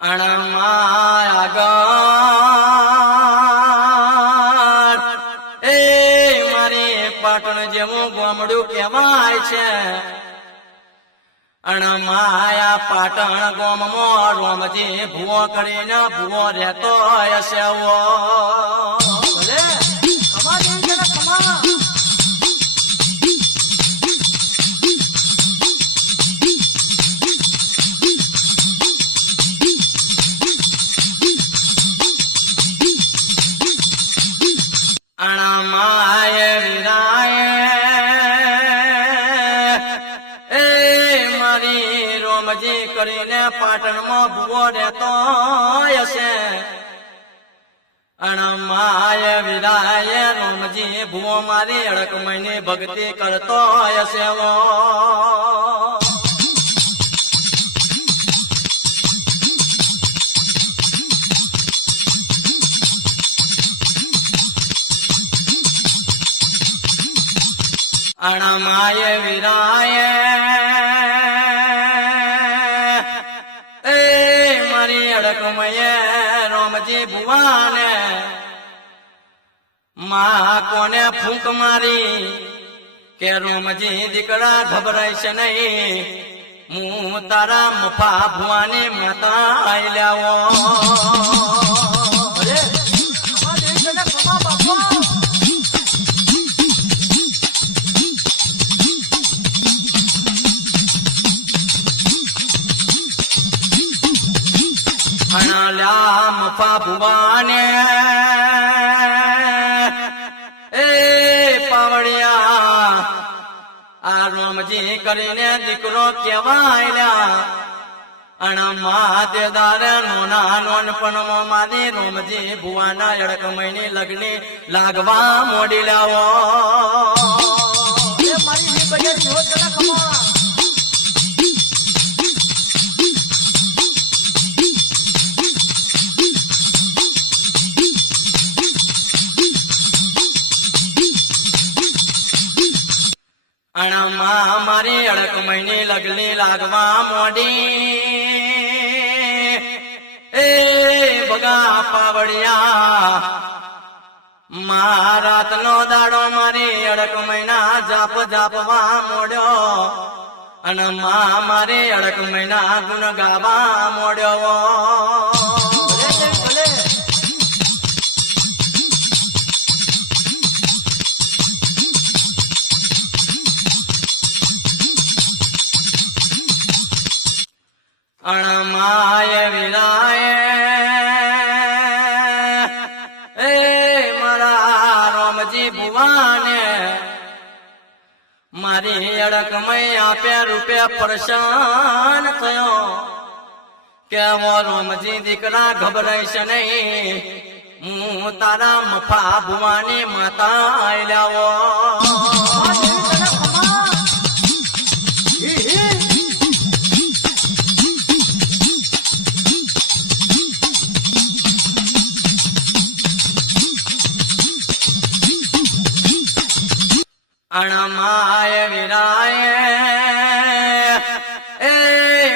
આગળ એ મારી પાટણ જેવું ગામડું કહેવાય છે. માયા પાટણ ગામમાં રોમજી ભૂવો કરીને ભૂવો રહેતો હશે. કરીને પાટણમાં ભૂવો રહેતો હશે. માય વિરાય રોમજી ભૂવો મારી અડકમયની ભક્તિ કરતો હશે. માય વિરાય રોમજી ભુવાને માં કોને ફૂંક મારી કે રોમજી દીકરા ગભરાય છે નહીં. હું તારા મફા ભુવાની માતા આઈ લાવો. મફા ભુવાને એ પાવડિયા આ રોમજી કરીને દીકરો કેવાય. માતેદાર નોના નોનપણમાં મારી રોમજી ભુવાના અડકમયની લગ્ની લાગવા મોડી લાવો. મારી અડકમયની લગની લાગવા મોડી એ ભગા પાવડિયા રાતનો દાડો મારી અડકમયના જાપ જાપવા મોડ્યો. મારી અડકમયના ગુણ ગાવા મોડ્યો. માય વિરાય એ મારા રોમજી ભુવાને મારી અડકમય આપ્યા રૂપે પરેશાન થયો કે રોમજી દીકરા ગભરાય છે નહીં. હું તારા મફા ભુવાની માતા આઈ લાવો. માય વિરાય એ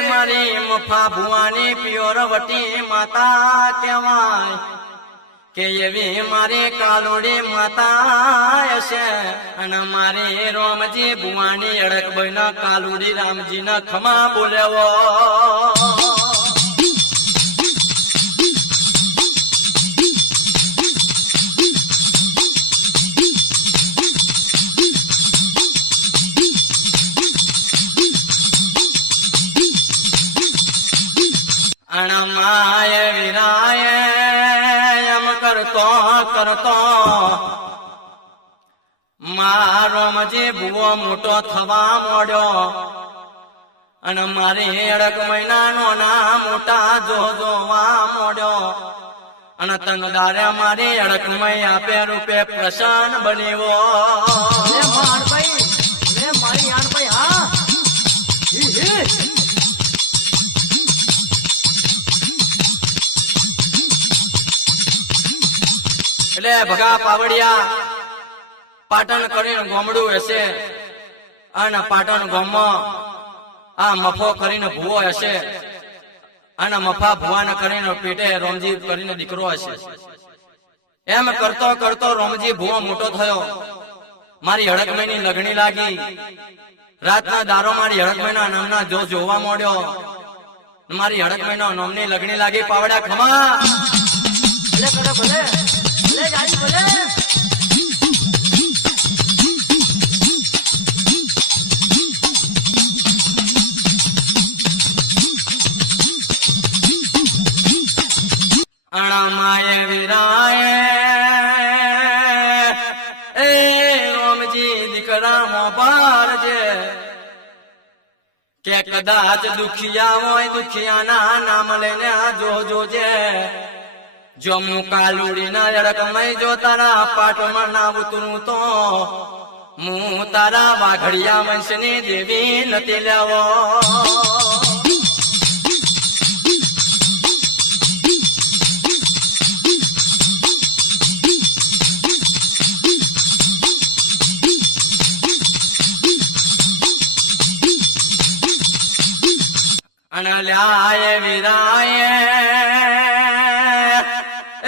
મારી મફા ભુવાની પિયોરવટી માતા કહેવાય કે એવી મારી કાલુડી માતા હશે. મારી રોમજી ભુવાની અડકભાઈ ના કાલુડી રામજી ના ખમા બોલેવો. માય વિરાય એમ કરતો રોમજી ભૂવો મોટો થવા મોડ્યો. મારી અડકમયના નોના મોટા જોવા મોડ્યો. તંગદારે મારી અડકમય આપે રૂપે પ્રસન્ન બન્યો. એટલે ભગા પાવડિયા પાટણ કરીને ગોમડું હશે અને પાટણ ગામમાં આ મફો કરીને ભૂવો હશે. અને મફા ભુવાને કરીને પેટે રોમજી કરીને દીકરો હશે. એમ કરતો કરતો રોમજી ભુવો મોટો થયો. મારી હડકમઈની લગણી લાગી. રાતના દારો મારી હડકમઈના નામના જોવા મળ્યો. મારી હડકમઈનો નામની લગણી લાગી. પાવડા ખમા ભલે કરો ભલે ભલે જાડી ભલે. અણમાય વિરાય એ રોમજી દીકરા મોબારજે કે કદાચ દુખિયા હોય દુખિયાના નામ લઈને જોજે. જો હું કાલુડી ના લડકમય જો તારા પાટમાં ના ઉતરું તો હું તારા વાઘડિયા વંશની દેવી નથી લેવો. અણલ્યાય વિરાય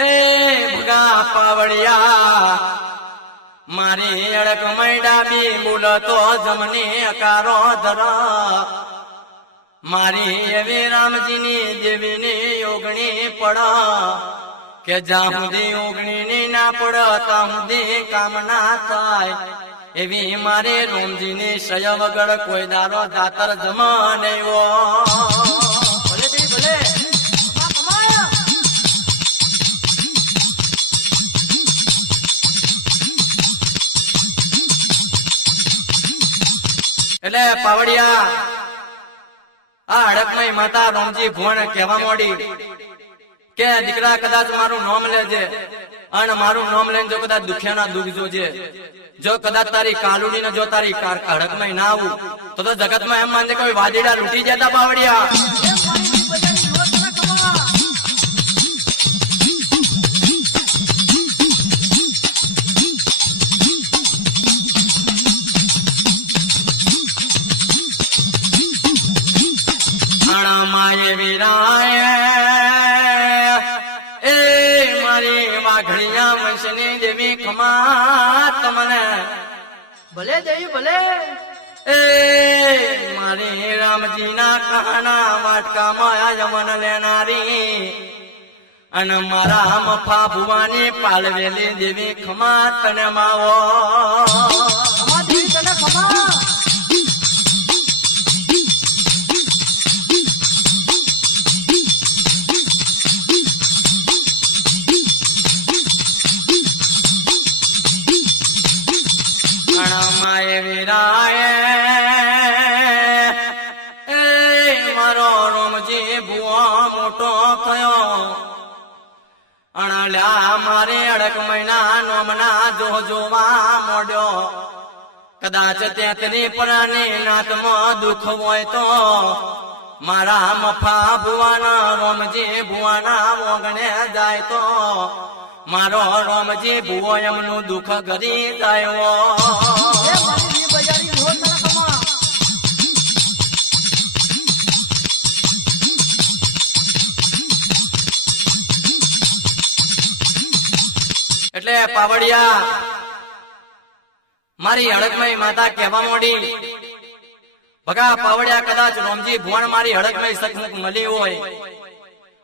એ ભગા પાવડિયા મારી અડકમય ડાબી બોલતો જમની અકારો ધરા. મારી એવી રામજીની દેવીની યોગણી પડ કે જ્યાં સુધી યોગણી ના પડ ત્યાં સુધી કામ ના થાય. એવી મારે રોમજીની સય વગર કોઈ દારો દાતર જમા નહીં હો. ભલે તે ભલે એટલે પાવડિયા આ હડકમય માતા રોમજી ભુવન કહેવા માંડી કે દીકરા કદાચ મારું નામ લેજે અને મારું નામ લઈને જો કદાચ દુખિયાના દુઃખ જોજે. જો કદાચ તારી કાલુડી ને જો તારી હડકમય ના આવું તો જગતમાં એમ માનજે કોઈ વાદીડા લૂંટી જતા. પાવડિયા અણમાય વિરાય એ મારી વાઘડિયા વંશની દેવી ખમા તમને ભલે જઈ ભલે. એ મારી રામજીના કહાના વાટકામાં યમન લેનારી અને મારા મફા ભુવાની પાલવેલી દેવી ખમા તને માવો. અણમાય વિરાય એ મારો રોમજી ભુવો મોટો થયો. અણલ્યા મારે અડકમયના નોમના જોવા મોડ્યો. કદાચ તેતની પરાની નાતમાં દુઃખ હોય તો મારા મફા ભુવાના રોમજી ભુવાના મોગણે જાય તો મારો રોમજી ભુવો એમનું દુઃખ કરી જાય. એટલે પાવડિયા મારી હડકમય માતા કહેવા માંડી ભગા પાવડિયા કદાચ રોમજી ભુવન મારી હડકમય સચમુખ મળી હોય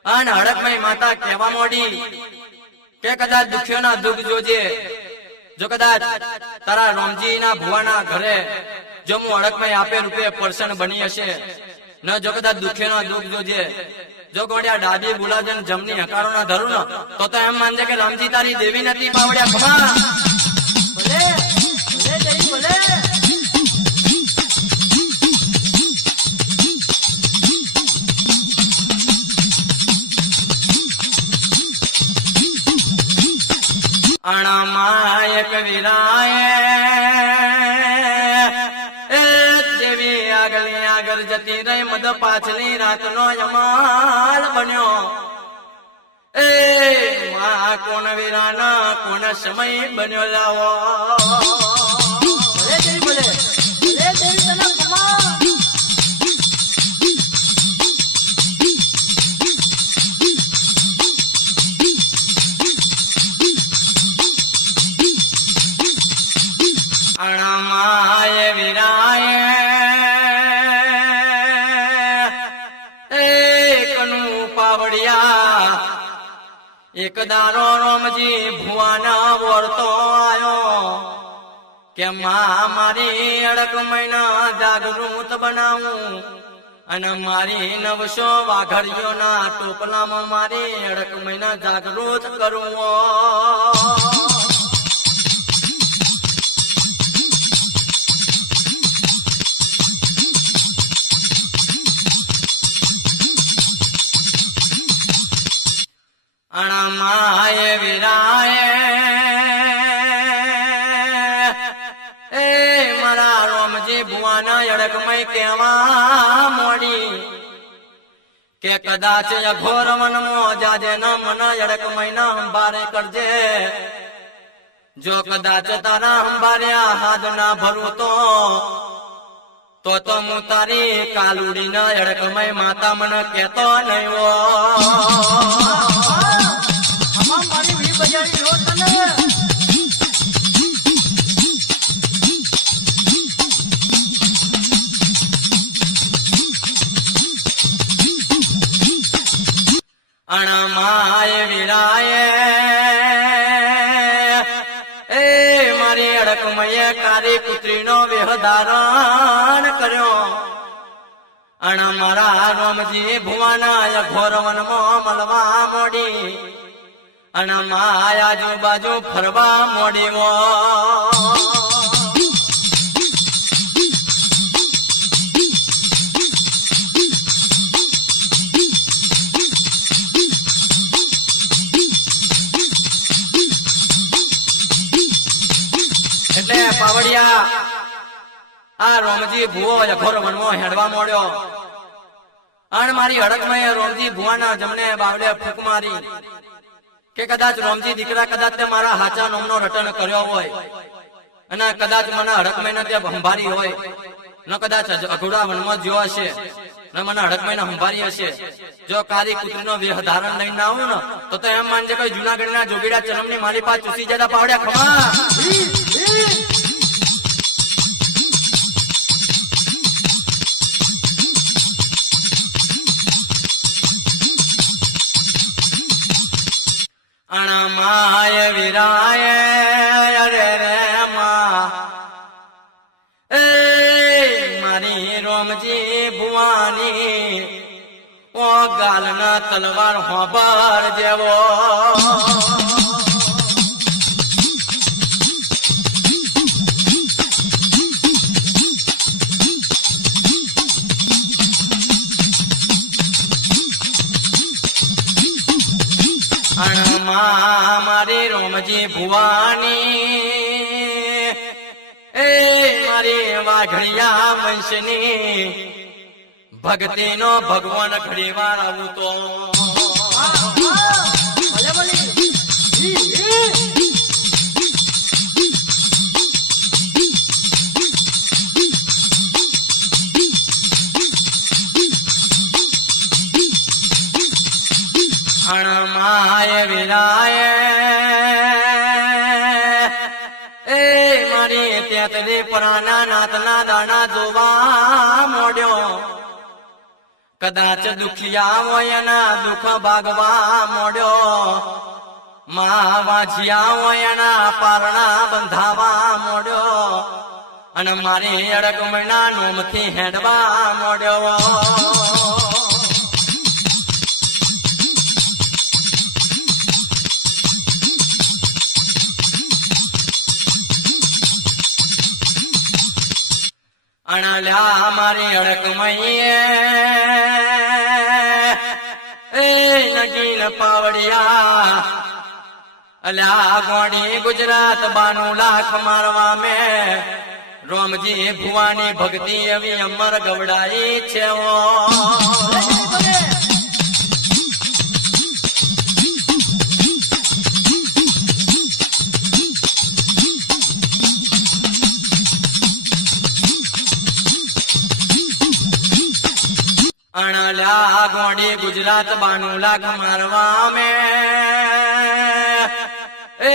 અને હડકમય માતા કહેવા માંડી કે કદાચ દુખિયોના દુઃખ જોજે. જો કદાચ તારા રોમજીના ભુવાના ઘરે જો હું હડકમય આપે રૂપે પર્સન બની હશે ન જો કદાચ દુખિયાના દુઃખ જોજે. જો ગોડિયા ડાબી બોલાજન જમની હકારો ના ધરું ને તો એમ માનજે કે રામજી તારી દેવી નથી. પાવડિયા ખમા ભલે ભલે જઈ ભલે. અણમાય વિરાય એ દેવી આગલી આગળ જતી રહી મદ પાછલી રાતનો યમાલ બન્યો. એ માં કોણ વિરાના કોણ સમય બન્યો લાવો. ભલે દેવી ભલે ભલે દેવી તને ખમા. એક દારો રોમજી ભુવાના વળતો આયો કે માં મારી અડક મહિના જાગૃત બનાવું અને મારી 900 વાઘડીઓના ટોપલામાં મારી અડક મહિના જાગૃત કરવું. અણમાય વિરાય એ મારા રોમજી ભુવાના અડકમય કેવા મોડી કે કદાચ અઘોર વનમાં જાજે ન મન અડકમય ના અંબારે કરજે. જો કદાચ તારા અંબાર્યા હાથ ના ભરું તો હું તારી કાલુડી ના અડકમય માતા મને કેતો નહીં હો. અણમાય વિરાય એ મારી અડકમયે કારી પુત્રીનો વેહ ધારણ કર્યો. અણ મારા રોમજી ભુવાના ઘોર વનમાં મળવા મોડી અને માય આજુબાજુ ફરવા મોડી વો. એટલે પાવડિયા આ રોમજી ભુવો અઘોર વનમાં હેડવા મોડ્યો અને મારી હડકમાં રોમજી ભુવાના જમને બાવલે ફૂંક મારી કે કદાચ રોમજી દીકરા કદાચ તે મારા હાચા નોમનો રટણ કર્યો હોય અને કદાચ મને હડકમાં તે હંભારી હોય ન કદાચ અઘોડા વનમાં જ્યો હશે ને મને હડકમાં હંભારી હશે. જો કારી કુતરીનો વેહ ધારણ લઈને ના આવું ને તો એમ માનજે કે જુનાગઢના જોગીડા ચરમની મારી પાસે ચૂસી જતા પાવડ્યા ખમા. અણમાય વિરાય અરે રે માં એ મારી રોમજી ભુવાની ઓ ગાલના તલવાર હોબર જેવો. અણમાં મારી રોમજી ભુવાની એ મારી વાઘડિયા વંશની ભક્તિનો ભગવાન ઘડી વાર આવું તો અણમાય વિરાય એ મારી તેતલી પરાના નાતના દાણા જોવા મોડ્યો. કદાચ દુખિયા હોય એના દુઃખ ભાગવા મોડ્યો. માં વાંજિયા હોય એના પારણા બંધાવા મોડ્યો અને મારી અડકમણા નોમથી હેડવા મોડ્યો. અણલ્યા મારી અડકમયે એ નગીન પાવડિયા અલ્યા ગોડી ગુજરાત 92 લાખ મારવા મેં રોમજી ભુવાની ભક્તિ એવી અમર ગવડાઈ છે. અણલ્યા ગોડી ગુજરાત 92 લાખ મારવા મેં એ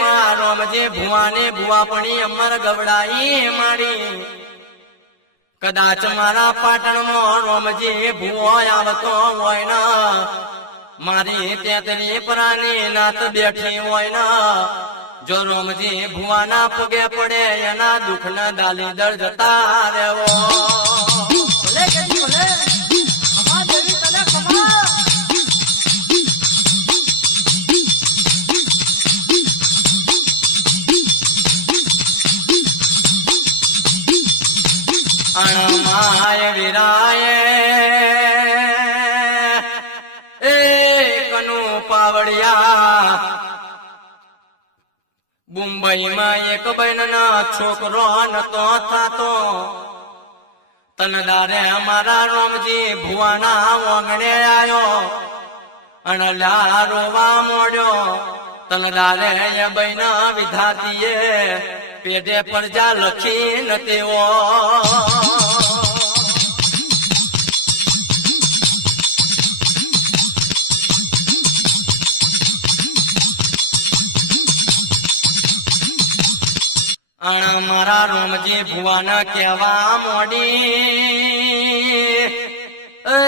મારો રોમજી ભુવાની ભુવાપણી અમર ગવડાઈ મારી. કદાચ મારા પાટણમાં રોમજી ભુવો આવતો હોય ને મારી તેતરી પરાની નાત બેઠી હોય ના જો રોમજી ભુવાના પગે પડે એના દુઃખ ના દાલી દર જતા રહેવો ભલે કેજી ભલે ખમા દેવી તને ખમા અણમાય વિરાય એ કનુ પાવડિયા મુંબઈમાં એક બહેનના છોકરો નતો થાતો તનદારે અમારા રોમજી ભુવાના ઓંગણે આયો અણલા રોવા મોડ્યો તનદારે એ બહેના વિધાતીએ પેટે પરજા લખી નતેવો અણ મારા રોમજી ભુવાના કહેવા મોડી એ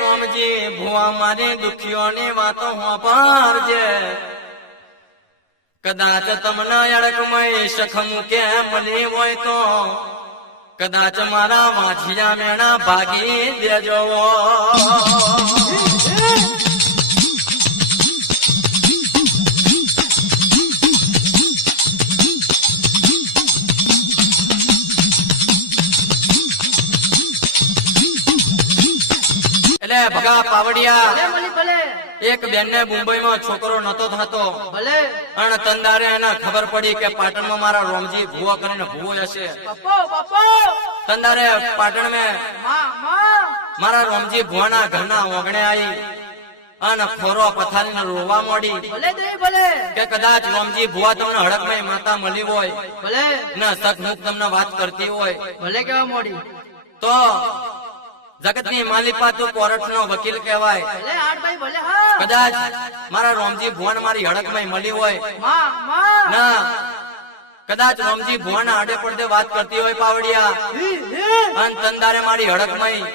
રોમજી ભુવા મારી દુખીઓની વાતો વાપરજે કદાચ તમને અડકમય સખમ કે મળી હોય તો કદાચ મારા વાંચિયા મેણા ભાગી દેજો એટલે ભગા પાવડિયા ભલે મળી ભલે એક બેન ને મુંબઈમાં છોકરો નતો થતો ભલે અને તંદારે એને ખબર પડી કે પાટણમાં મારા રોમજી ભુવા કરીને ભુવો હશે પપ્પો પપ્પો તંદારે પાટણ में માં માં મારા રોમજી ભુવાના ઘરના ઓગણે આવી અને ખોરો પથારીને રોવા મોડી ભલે દેવી ભલે કે કદાચ રોમજી ભુવા તમને હડકમાં માતા મળી હોય ભલે ને સખમુખ તમને વાત કરતી હોય ભલે કેવા મોડી તો જગતની માલિપા તું કોર્ટનો વકીલ કહેવાય ભલે આઠ ભાઈ ભલે હા કદાચ મારા રોમજી ભુવન મારી હડકમાં મળી હોય માં માં ના કદાચ રોમજી ભુવન આડે પડદે વાત કરતી હોય પાવડિયા હી, હી. અને તંદારે મારી હડકમાં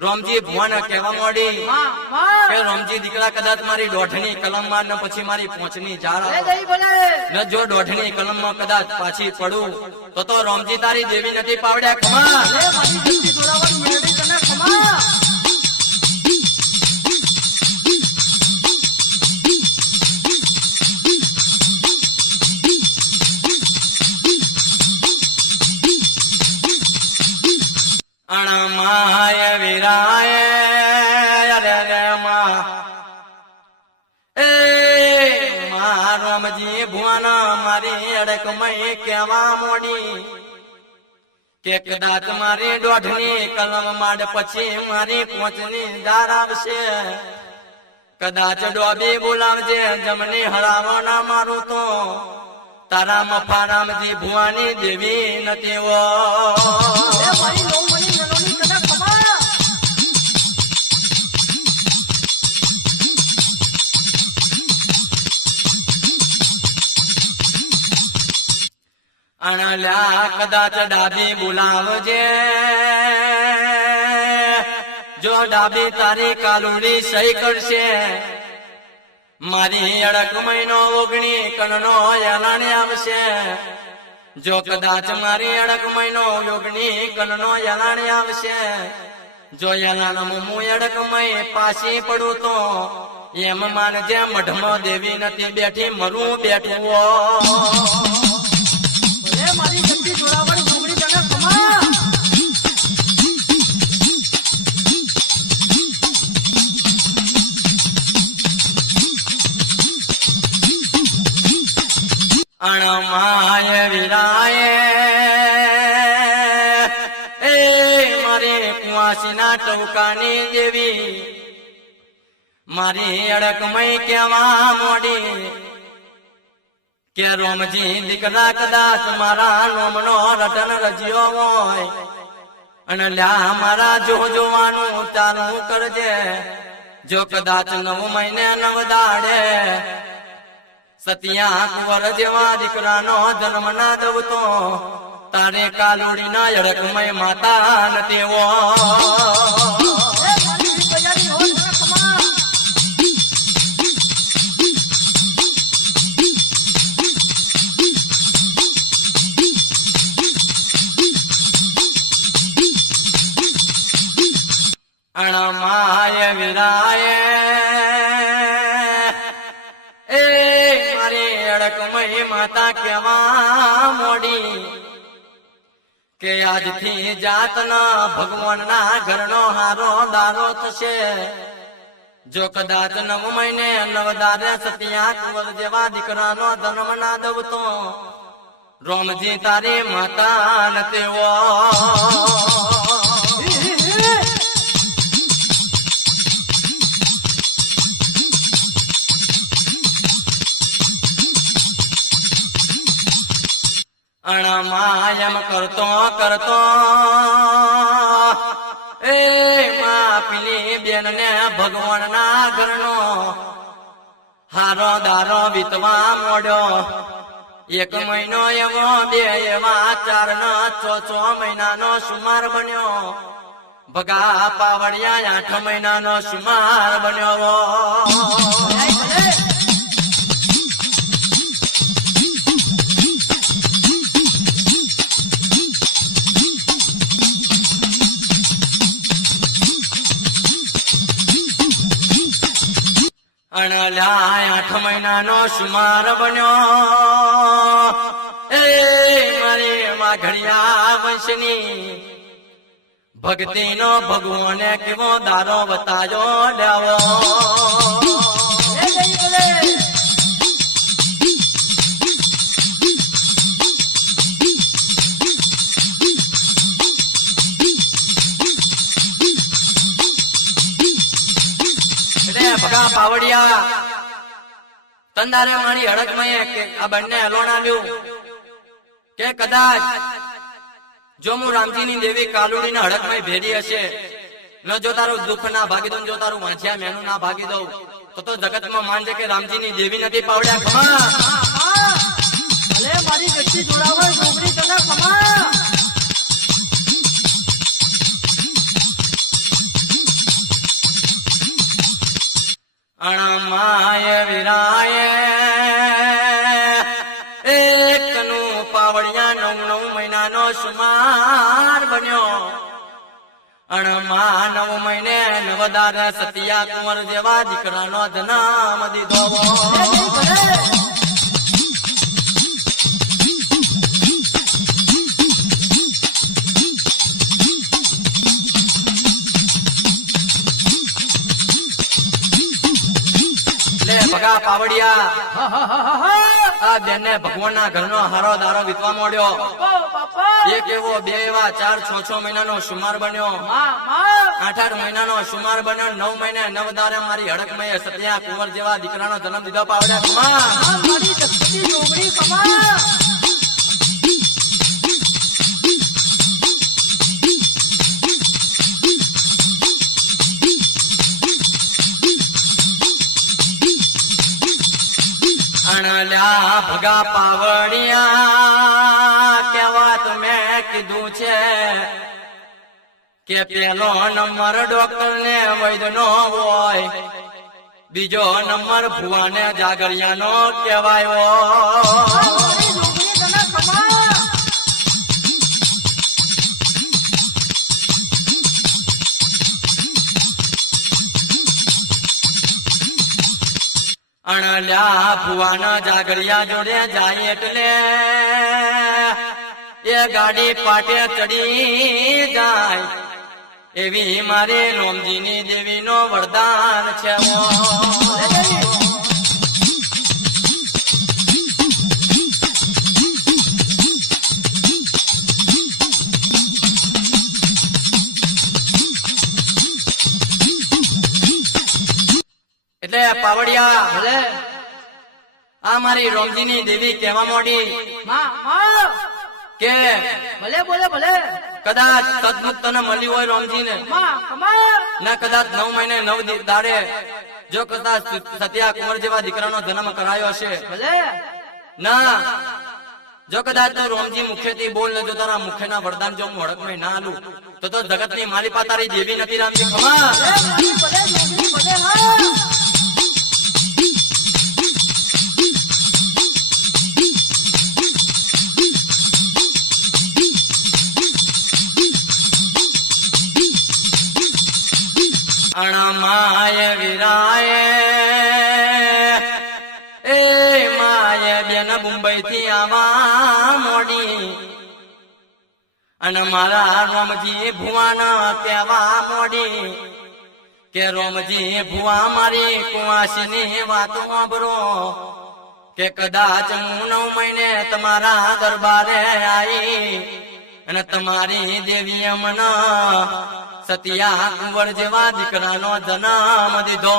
રોમજી ભુવન કહેવા મોડી માં માં કે રોમજી દીકરા કદાચ મારી દોઢની કલમ માર ને પછી મારી પોંચની ઝાડ ભલે આવે. દેવી ભલે ને જો દોઢની કલમમાં કદાચ પાછી પડું તો રોમજી તારી દેવી નથી પાવડિયા ખમા ભલે મારી જલ્દી જોરાવર મેળવી તને ખમા અણમાય વિરાય અરે રે માં એ મા રોમજી ભુવાના મારી અડકમય કહેવા મોડી કે કદાચ મારી દોઢની કલમ માડ પછી મારી પોંચની ધાર આવશે કદાચ ડોબી બોલાવજે જમની હરાવો ના મારું તો તારા મફારામજી ભુવાની દેવી નથી વો ભલે મારી લો મની મેલોની તને ખમા અણલ્યા કદાચ ડાબી બોલાવજે જો ડાબી તારી કાલુડી સહી કરશે મારી અડક મહિનો ઓગણી કણનો એલાને આવશે જો કદાચ મારી અડક મહિનો ઓગણી કણનો એલાને આવશે જો એલાનામાં હું અડક મય પાછી પડું તો એમ માનજે મઢમાં દેવી નથી બેઠી મરું બેઠું ભલે મારી જલ્દી જોરાવર ડુંગળી તને ખમા અણમાય વિરાય એ મારી કુવાસીના ટવકાની દેવી મારી અડકમય કેવા મોડી કે રોમજી દીકરા કદાચ મારા નોમનો રટન રજ્યો હોય અને લ્યા મારા જોવાનું ચાલુ કરજે જો કદાચ 9 મહિને 9 દાડે સતિયા કુંવર જેવા દીકરાનો જન્મ ના દઉં તો તારે કાલુડી ના અડકમય માતા નથી વો ભલે મારી તૈયારી હોય તને ખમા અણમાય વિરાય એ મારી અડકમય માતા કેવા મોડી કે આજથી જાતના ભગવાનના ઘરનો હારો દારો થશે. જો કદાચ 9 મહિને 9 દારે સતિયા કુંવર જેવા દીકરાનો જન્મ ના દઉં તો રોમજી તારી માતા ન તેવો. અણમાયમ કરતો કરતો એ માં પેલી બેન ને ભગવાનના ઘરનો હારો દારો વીતવા મોડ્યો. 1 મહિનો એવો 2 એવા 4 નો 6 મહિનાનો સુમાર બન્યો. ભગા પાવડિયા 8 મહિનાનો સુમાર બન્યો. અણલ્યા 8 મહિનાનો સુમાર બન્યો. એ મારી માં ઘડિયા વંશની ભક્તિનો ભગવાને કેવો દારો બતાજો લેવો. ભગા પાવડિયા તંદારે મારી હડકમાં આ બંને હલોણ આવ્યું કે કદાચ જો હું રામજીની દેવી કાલુડીને હડકમાં ભેડી હશે ન જો તારું દુઃખ ના ભાગી દઉં, જો તારું વાંચ્યા મેનું ના ભાગી દઉં તો જગતમાં માનજે કે રામજીની દેવી નથી પાવડિયા. ખમા અરે મારી વ્યક્તિ જોડાવર છોકરી તને ખમા. અણમાય વિરાય એકનું પાવડિયા 9 મહિનાનો સુમાર બન્યો. અણમા 9 મહિને 9 દારે સતિયા કુંવર જેવા દીકરાનો જન્મ દીધો. ભગા પાવડિયા આ બેન ભગવાનના ઘરનો હારો દારો વીતવા મોડ્યો. 1 એવો 2 એવા 4 6 મહિનાનો સુમાર બન્યો. 8 મહિનાનો સુમાર બન્યો. 9 મહિને 9 દારે મારી હડકમય સત્યા કુંવર જેવા દીકરાનો જન્મ દીધો. પાવડિયા અણલ્યા ભગા પાવડિયા કેવા તમે કીધું છે કે પેલો નંબર ડોક્ટર ને વૈદ્યનો હોય, બીજો નંબર ભુવાને જાગરિયાનો કહેવાય. અણલ્યા ભુવાના જાગરિયા જોડે જાય એટલે એ ગાડી પાટે ચડી જાય એવી મારી રોમજીની દેવીનો વરદાન છે. એટલે પાવડિયા ભલે આ મારી રોમજીની દેવી કહેવા માંડી કે ભલે બોલે ભલે કદાચ સદમુક્ત ન મળી હોય રોમજીને ના કદાચ 9 મહિને 9 દાડે જો કદાચ સત્યા કુંવર જેવા દીકરાનો જન્મ કરાયો હશે ભલે ના જો કદાચ તું રોમજી મુખેથી બોલ ન જો તારા મુખેના વરદાન જો હું હડકમાં ના આલું તો જગતની માલિપા તારી દેવી નથી રામજી. ખમા અણમાય વિરાય એ માય બેન મુંબઈ થી આવા મોડી અને મારા રોમજી ભુવાના કહેવા મોડી કે રોમજી ભુવા મારી કુવાસીની વાતો સાંભળો કે કદાચ હું 9 મહિને તમારા દરબારે આવી અને તમારી દેવીએ મને સતિયા કુંવર જેવા દીકરાનો જન્મ દીધો.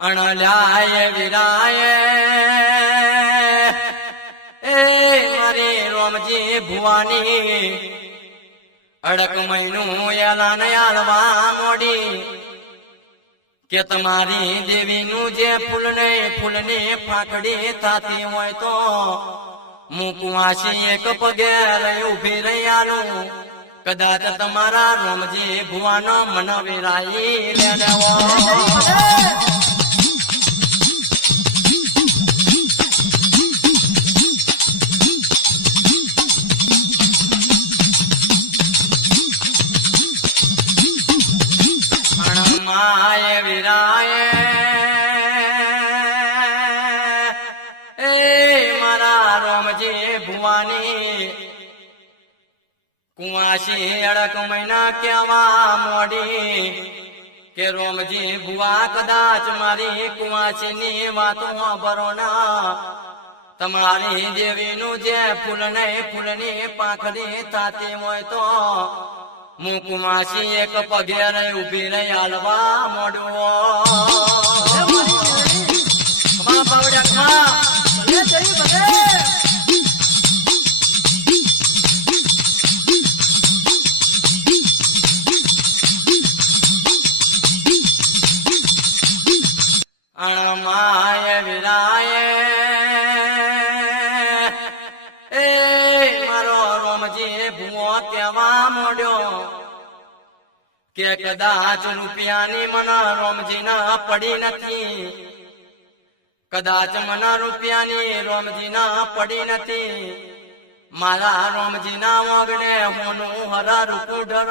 અણલ્યાય વિરાય એ મારી રોમજી ભુવાની અડક મહિનું એલાન આલવા મોડી કે તમારી દેવીનું જે ફૂલની ફાકડી થતી હોય તો હું કુવાસી એક પગે ઉભી રહી આલું કદાચ તમારા રોમજી ભુવાનો મન વિરાઈ લેવો. માય વિરાય એ મારા રોમજી ભુવાની કુવાસી અડક મહિના કેવા મોડી કે રોમજી ભુવા કદાચ મારી કુવાસીની વાતો ભરો ના તમારી દેવીનું જે ફૂલની પાંખડી થતી હોય તો હું કુવાસી એક પગે ઉભી રહી હાલવા મોડું. ભલે દેવી ભલે. અણમાય વિરાય એ મારો રોમજી ભુવો કેવા મોડ્યો કે કદાચ રૂપિયાની મને રોમજી ના પડી નથી કદાચ મને રૂપિયાની રોમજી ના પડી નથી મારા રોમજી ના ઓગણે હોનું હરા રૂપું ડર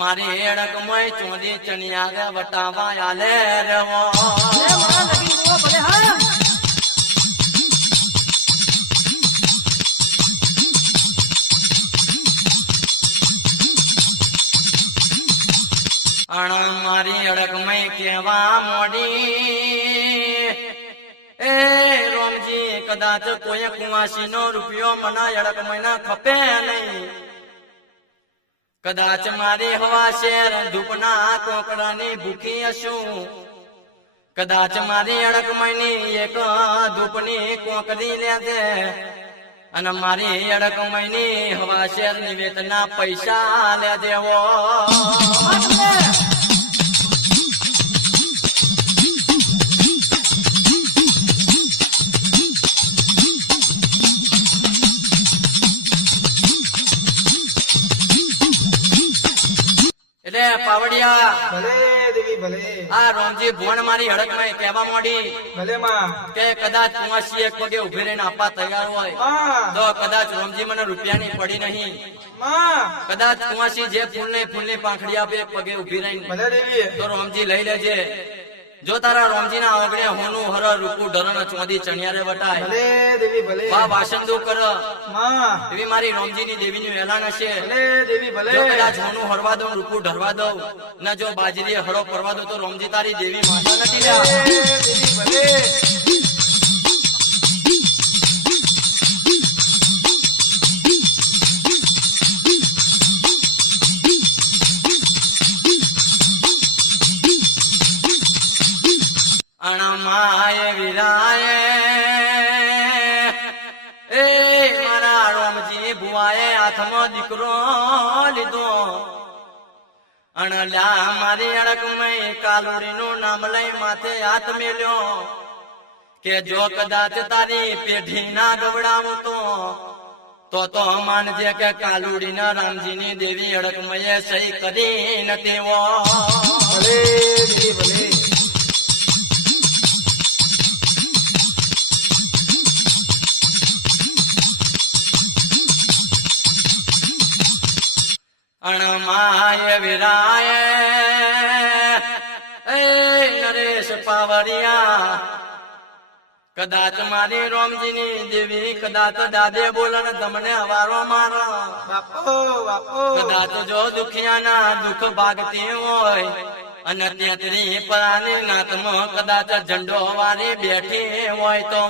મારી એડકમય ચોદી ચણિયા વટાવા આલે રેવો. ભલે હા. અણ મારી અડકમય કેવા મોડી એ રોમજી કદાચ કોઈ કુવાસી નો રૂપિયો મને અડકમય ના ખપે નહીં કદાચ મારી હવા શેર ધૂપના કોકડાની ભૂખી હશું કદાચ મારી અડકમયની એક ધૂપની કોકડી લેજે અને મારી અડકમયની હવા શેર નિવેદના પૈસા લે દેવો. એટલે પાવડિયા ભલે દેવી ભલે. આ રોમજી ભુવન મારી હડકમાં કહેવા માંડી ભલે માં. કે કદાચ કુવાસી એક પગે ઉભી રહીને આપવા તૈયાર હોય માં. તો કદાચ રોમજી મને રૂપિયાની પડી નહીં માં. કદાચ કુવાસી જે ફૂલની પાંખડી આપે એક પગે ઉભી રહીને ભલે દેવી. તો રોમજી લઈ લેજે જો તારા રોમજી ના ઓગણે હોનું હર રૂપું ઢરણ ચોદી ચણિયારે વટાય ભલે દેવી ભલે. વા વાસંદુ કર માં. એવી મારી રોમજીની દેવીનું એલાન હશે. ભલે દેવી ભલે. જો કદાચ હોનું હરવા દઉં રૂપું ઢરવા દઉં ને જો બાજરી હળો પરવા દઉં તો રોમજી તારી દેવી માતા નથી લ્યા. ભલે દેવી ભલે. અણમાય વિરાય એ મારા રોમજી ભુવાએ હાથમાં દીકરો લીધો અણલ્યા મારી અડકમય કાલુડીનું નામ લઈ માથે હાથ મેલ્યો કે જો કદાચ તારી પેઢી ના ગવડાવું તો માનજે કે કાલુડીના રામજીની દેવી અડકમયે સહી કરી નથી. ભલે દેવી ભલે. પાવરિયા કદાચ મારી રોમજીની દેવી કદાચ દાદે બોલન તમને હવારો મારો બાપો બાપો કદાચ જો દુખિયાના દુઃખ ભાગતી હોય અને તેતરી પરાની નાતમાં કદાચ ઝંડો વારી બેઠી હોય તો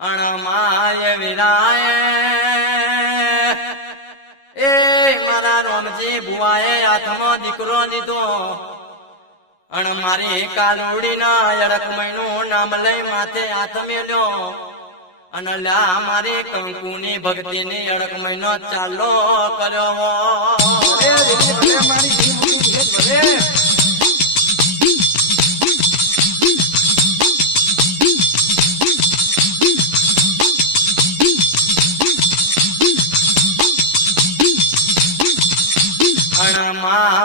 અણમાય વિરાય એ મારા રોમજી ભુવાએ હાથમાં દીકરો દીધો અણ મારી કાલુડીના અડક મહિનું નામ લઈ માથે હાથ મેલ્યો અને લા મારી કંકુની ભક્તિની અડક મહિનો ચાલો કર્યો મારી ભલે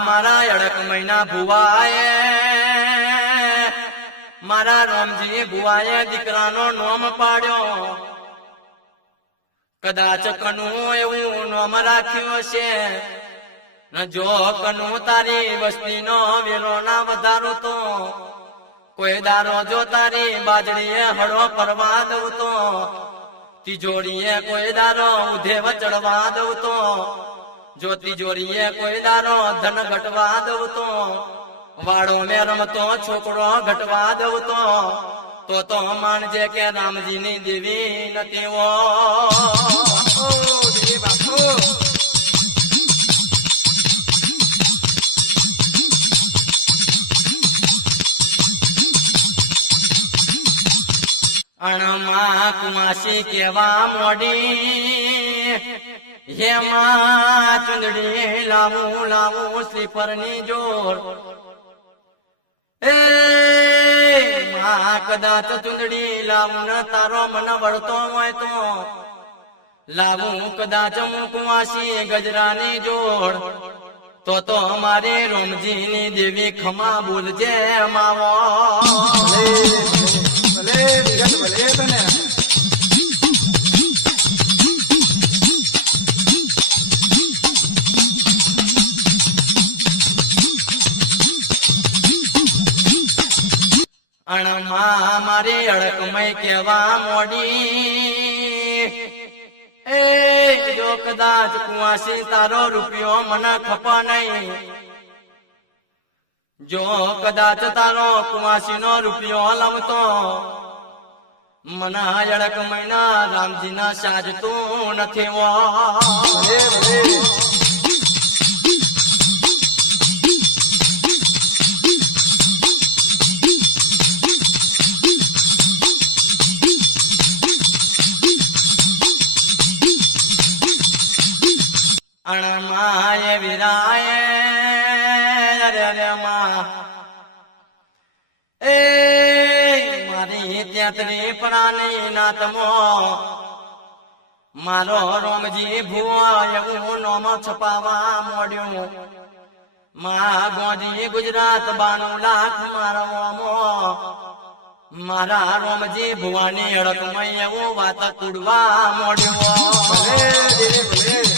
મારા અડક મહિના ભુવાએ મારા રામજી ભુવાએ દીકરાનો નામ પાડ્યો કદાચ કનુ એવું નામ રાખ્યું હશે જો કનુ તારી વસ્તીનો વેરો ના વધારું તો કોઈ દારો જો તારી બાજડીએ હળો ફરવા દઉં તો તિજોરીએ કોઈ દારો ઉધેવ ચડવા દઉં તો જો તિજોરીએ કોઈ દારો ધન ઘટવા દઉં તો વાળો ને રમતો છોકરો ઘટવા દઉં તો માનજે કે રામજીની દેવી નથી બાપો અણમાં કુમાસી કેવા મોડી હેમાં ચુંદડી લાવું શ્રીફરની જોડ એ માં કદાચ ચુંદડી લાવું ન તારો મન વળતો હોય તો લાવું કદાચ હું કુંવાસી ગજરાની જોડ તો મારી રોમજીની દેવી ખમા બોલજે માવો ભલે વિગત ભલે તને અણમાં મારી અડકમય કેવા મોડી એ જો કદાચ કુંવાસી તારો રૂપિયો મને ખપા નહીં જો કદાચ તારો કુંવાસી નો રૂપિયો લમતો મને અડકમયના રામજીના સાજતું નથી ભલે ભલે અણમાય વિરાય રે માં એ મારી ત્યાંતરી પરાની નાતમો મારો રોમજી ભુવા એવું નોમ છપાવા મોડ્યું મા ગોજી ગુજરાત 92 લાખ મારો મારા રોમજી ભુવાની અડકમય એવું વાત કુડવા મોડ્યું ભલે દેવી ભલે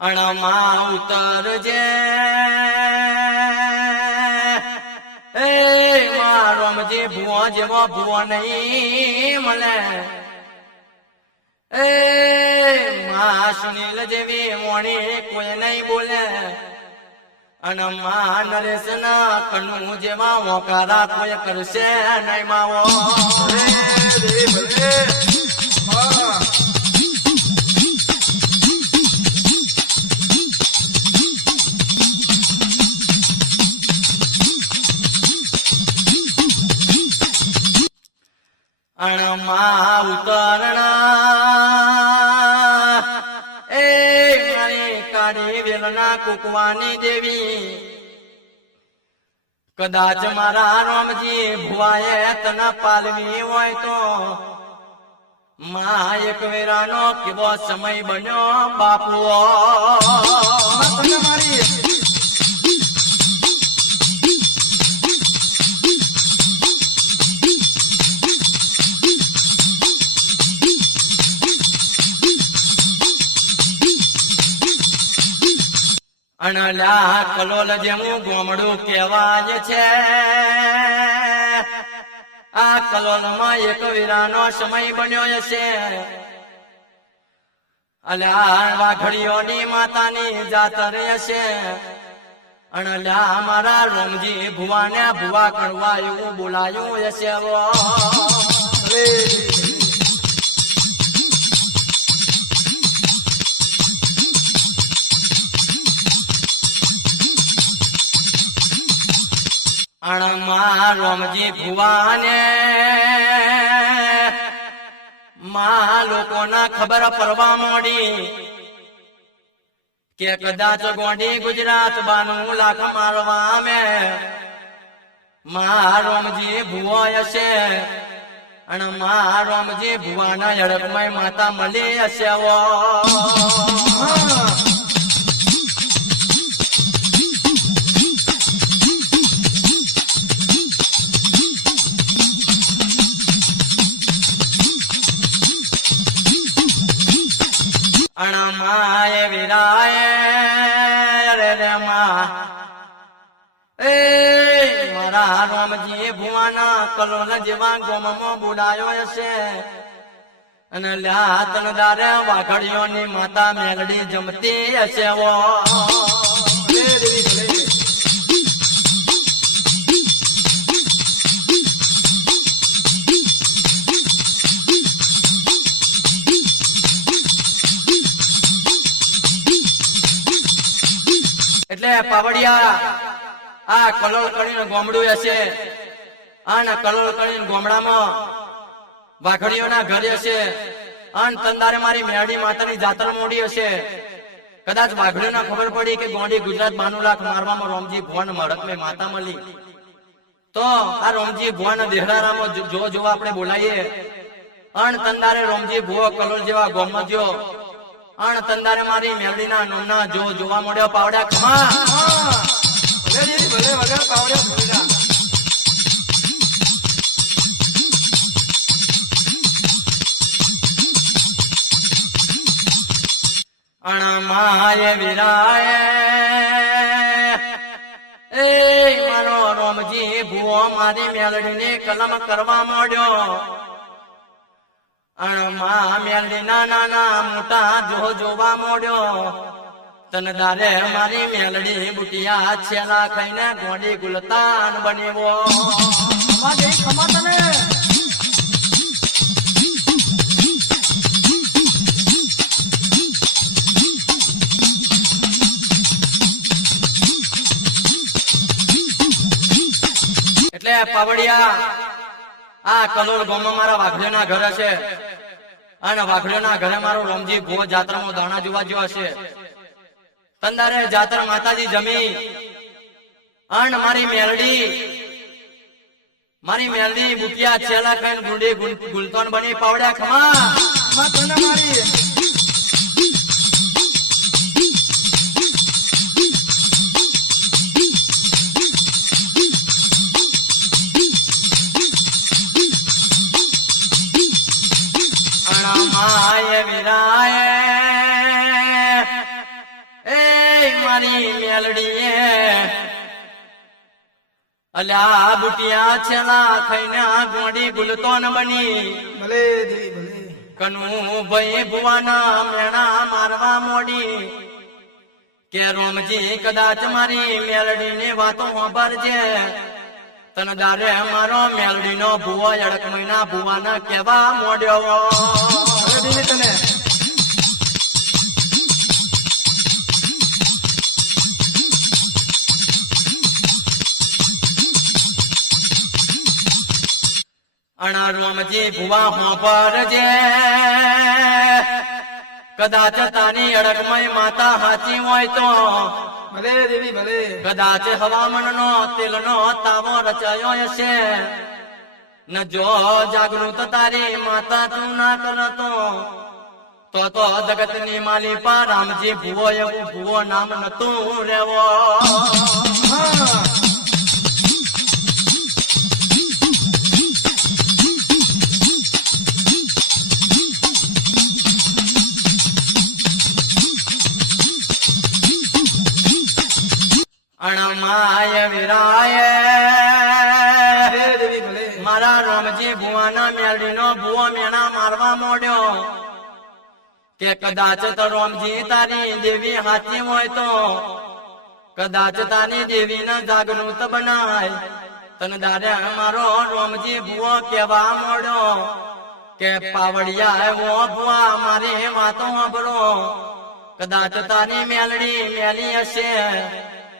અણમાં ઉતરજે એ મારો મજે ભુવો જેવો ભુવો નહીં મળે એ માં સુનીલ જેવી મોણી કોઈ નહીં બોલે અને માં નરેશ ના કનુ જેવા વોકારા કોઈ કરશે નહીં માવો ભલે દેવી ભલે માં અણમાં ઉતરણા એ મારી કાળી વેલના કુકવાની દેવી કદાચ મારા રામજી ભુવાએ તને પાલવી હોય તો માં એક વેરાનો કેવો સમય બન્યો બાપુ તને મારી અણલ્યા કલોલ જેવું ગોમડું કહેવાય છે આ કલોલમાં એક વીરાનો સમય બન્યો હશે અલ્યા વાઘડીઓની માતાની જાતર હશે અણલ્યા મારા રોમજી ભુવાને ભુવા કણવા એવું બોલાયું હશે ભલે અણમાં રોમજી ભુવાને માં લોકોના ખબર પડવા માંડી કે કદાચ ગોંડી ગુજરાત બાનું લાખ મારવા મે માં રોમજી ભુવો હશે અને માં રોમજી ભુવાના હડકમાં માતા મળી હશે અણમાય વિરાય રે રે માં એ મારા રોમજી ભુવાના કલોલ જેવા ગોમમાં બોલાયો હશે અને લ્યા તનદારે વાઘડીઓની માતા મેલડી જમતી હશે ભલે દેવી ભલે એટલે પાવડિયા આ કલોલ કરીને ગોમડું હશે અને કલોલ કરીને ગોમડામાં વાઘડીઓના ઘર હશે અને તંદારે મારી મેરડી માતાની જાતર મોડી હશે કદાચ વાઘડીઓને ખબર પડી કે ગોંડી ગુજરાત 92 લાખ મારવામાં રોમજી ભુવન મડકમે માતા મળી તો આ રોમજી ભુવન દેહરારામાં જોવા આપણે બોલાઈએ અણ તંદારે રોમજી ભુવો કલોલ જેવા ગોમમાં જો અણ તંદારે મારી મેરડીના નોમના જોવા મળ્યો પાવડા ખમા ભલે દેવી ભલે વગર પાવડ્યા ભૂલા અણમાય વિરાય એ મારો રોમજી ભુવો મારી મેલડીને કલમ કરવા માંડ્યો અણમા મેલડી નાના મોટા જોવા માંડ્યો તનદારે મારી મેલડી બુટિયા છેલા ખાઈને ગોંડી ગુલતાન બનેવો અમાર દેવી ખમા તને એટલે પાવડિયા આ કલોલ ગામમાં મારા વાઘડીઓના ઘર હશે અને વાઘડીઓના ઘરે મારો રોમજી ભુવો જાત્રામાં દાણા જોવા જેવા છે તંદારે જાતર માતાજી જમી અન મારી મેલડી બુટિયા છેલા ખાઈને ગુંડી ગુલતોન બની પાવડા ખમા તને મારી અણમાય વિરાય એ મારી મેલડીએ અલ્યા બુટિયા છેલા ખાઈને ગોંડી ગુલતોન બની ભલે દેવી ભલે કનુ ભાઈ ભુવાના મેણા મારવા મોડી કે રોમજી કદાચ મારી મેલડીની વાતો સાંભળજે તનદારે મારો મેલડીનો ભુવો અડક મહિના ભુવાના કેવા મોડ્યો ભલે દેવી તને અણા રોમજી ભુવા સાંભળજે કદાચ તારી અડકમય માતા હાચી હોય તો ભલે દેવી ભલે કદાચ હવામાનનો તેલનો તાવો રચાયો હશે ન જો જાગૃત તારી માતા તું ના કરતો તો જગતની માલિપા રામજી ભુવો એવું ભુવો નામ નતું રેવો. હા અણમાય વિરાય ભલે દેવી ભલે મારા રામજી ભુવાના મેળીનો ભુવો મેણા મારવા મોડ્યો કે કદાચ તો રામજી તારી દેવી હાચી હોય તો કદાચ તારી દેવીને જાગૃત બનાય. તને દારે મારો રામજી ભુવો કેવા મોડ્યો કે પાવડિયા એવો ભુવા મારી વાતો સાંભળો. કદાચ તારી મેલડી મેલી હશે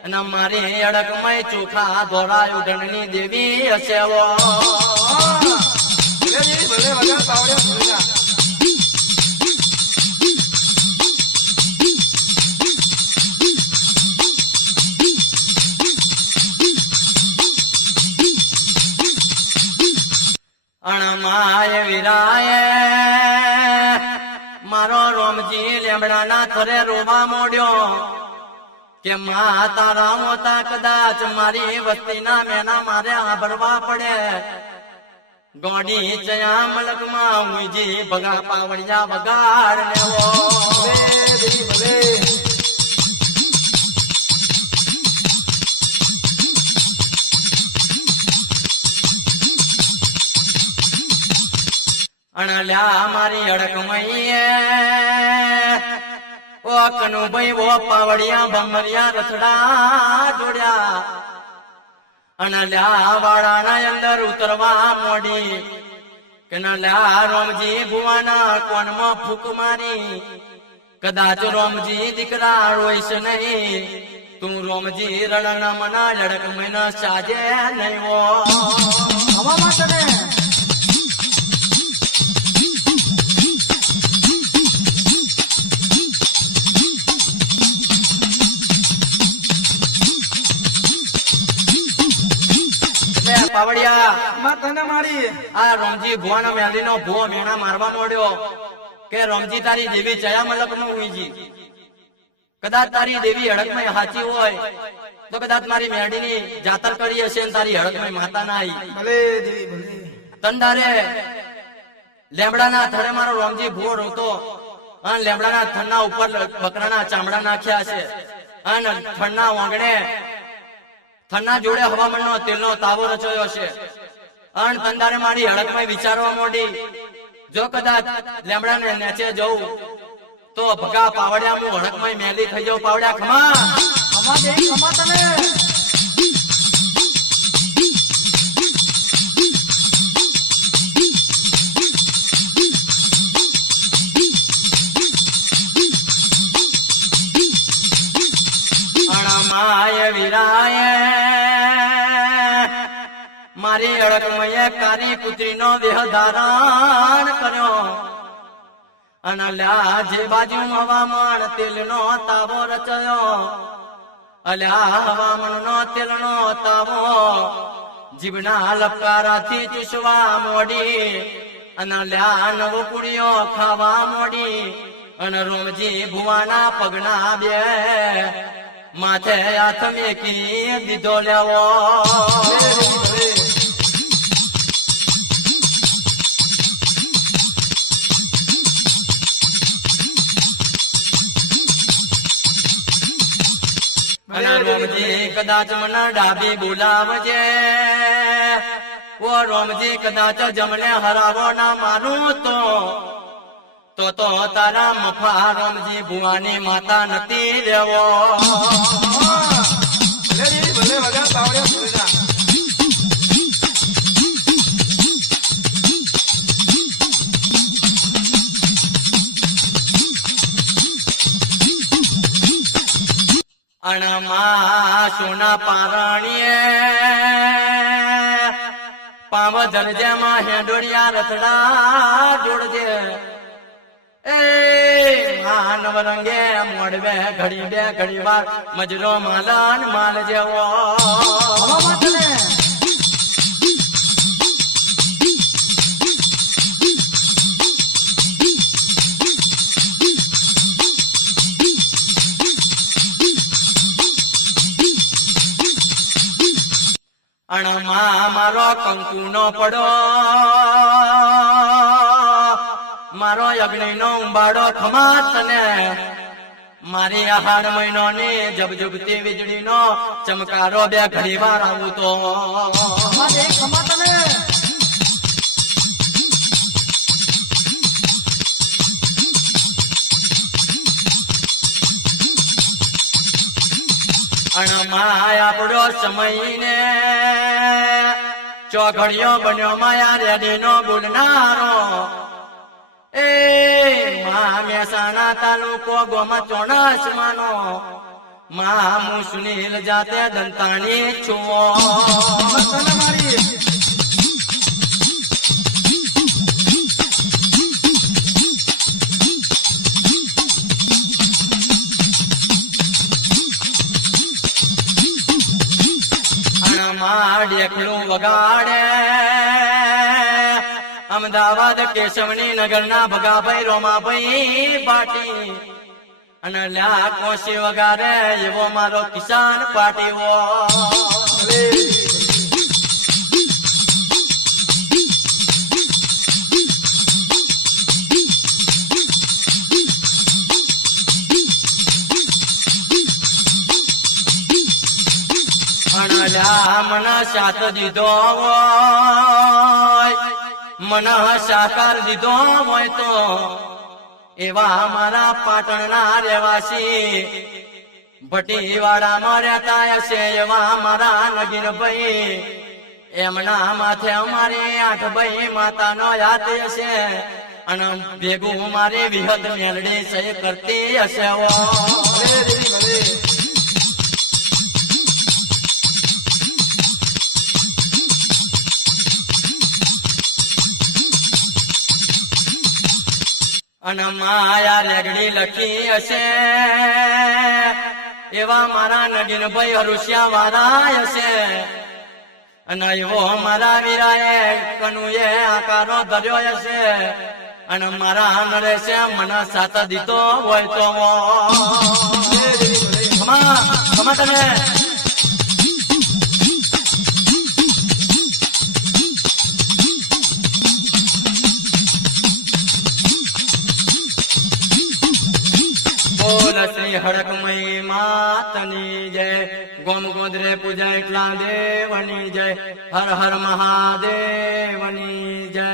અને મારી અડકમય ચોખા ધોળા ઉઢણની દેવી હશે. હા ભલે દેવી ભલે વગર પાવડિયા ભૂલેલા અણમાય વિરાય મારો રોમજી લેમડાના થરે રોવા મોડ્યો કે મા તારા મોતા કદાચ મારી વસ્તીના મેના મારે આભરવા પડે. ગોડી ચયા મલકમાં ઉઈજી ભગા પાવડિયા વગાડ લેવો. ભલે દેવી ભલે અણલ્યા મારી અડકમઈએ ઓ કનુભાઈ ઓ પાવડિયા ભમરિયા રથડા જોડ્યા. અણલ્યા વાળાના અંદર ઉતરવા મોડી કે નલ્યા રોમજી ભુવાના કોણમાં ફૂક મારી. કદાચ રોમજી દીકરા રોઈશ નહીં તું રોમજી રણના મના અડકમય સાજે નહીં હો. હવા માટે ને પાવડિયા માં તને મારી આ રોમજી ભુવાના મેલીનો ભુવો મેણા મારવા મોડ્યો કે રોમજી તારી દેવી ચયા મલક નું હુઈજી. કદાચ તારી દેવી હડકમય હાચી હોય તો કદાચ મારી મેડીની જાતર કરી હશે ને તારી હડકમય માતા ના આવી. ભલે દેવી ભલે તંદારે લેમડાના થડે મારો રોમજી ભુવો રોતો અને લેમડાના થડના ઉપર બકરાના ચામડા નાખ્યા છે અને થડના વાંગણે થડના જોડે હવામાનનો તેલનો તાવો રચાયો છે. અણ તંદારે મારી હડકમય વિચારવા મોડી જો કદાચ લેમડાને નેચે જવું તો ભગા પાવડિયા હું હડકમય મેલી થઈ જાઉં. પાવડિયા ખમા હવા દેવી હવા તને અણમાય વિરાય મારી અડકમયે કારી પુત્રીનો દેહ ધારણ કર્યો. અને લ્યા જે બાજુ હવામાન તેલનો તાવો રચાયો. અલ્યા હવામાનનો તેલનો તાવો જીભના લપકારાથી ચૂસવા મોડી અને લ્યા નવો પુડીઓ ખાવા મોડી. અને રોમજી ભુવાના પગના બે માથે હાથ મેકી દીધો લેવો. ભલે દેવી ભલે અને રોમજી કદાચ મને ડાબી બોલાવજે ઓ રોમજી કદાચ જમને હરાવો ના માનું તો તારા મફા રોમજી ભુવાની માતા નથી લેવો. હા ભલે દેવી ભલે વગર પાવડિયા ભૂલેલા અણમાં સોના પારણીએ પાવ દરજેમાં હેડોડિયા રથડા જોડજે. એ માનવ રંગે મોડવે ઘડી બે ઘડી વાર મજરો માલન માલ જેવો. હવા માટે ને અણમાં મારો કંકુ નો પડો મારો અગ્નિ નો ઉંબાડો ખમા તને મારી આહાર મહિનો ને જબજબતી વીજળી નો ચમકારો બે ઘડી વાર આવું તો અમારે ખમા તને અણમાં આપણો સમય ને ચોઘડિયો બન્યો માયા રેડી નો બોલનારો એ મા મહેસાણા તાલુકો ગોમા ચોણસ માનો મા હું સુનીલ જાતે દંતાણી છુઓ તને મારી અણમાં ડેકલું વગાડે અમદાવાદ કેશવની નગરના ભગાભાઈ રોમાભાઈ પાટી અને લ્યા કોશી વગાડે એવો મારો કિસાન પાટીઓ અણલ્યા મને સાથ દીધો હોય મને સાકાર દીધો હોય તો એવા મારા પાટણના રહેવાસી ભટીવાડામાં રહેતા હશે એવા મારા નગીનભાઈ એમના માથે અમારે 8 ભાઈ માતાનો યાદ હશે અને ભેગું મારે વિહત મેલડી સહી કરતી હશે અને માયા રેગડી લખી હશે એવા મારા નગીનભાઈ હરુષિયા વાળા હશે અને એવો મારા વીરાએ કનુએ આકારો ધર્યો હશે અને મારા નરેશે મને સાથ દીધો હોય તો ખમા તમે બોલ શ્રી હડકમય માતની જય ગોમ ગોદરે પૂજા એટલા દેવની જય હર હર મહાદેવની જય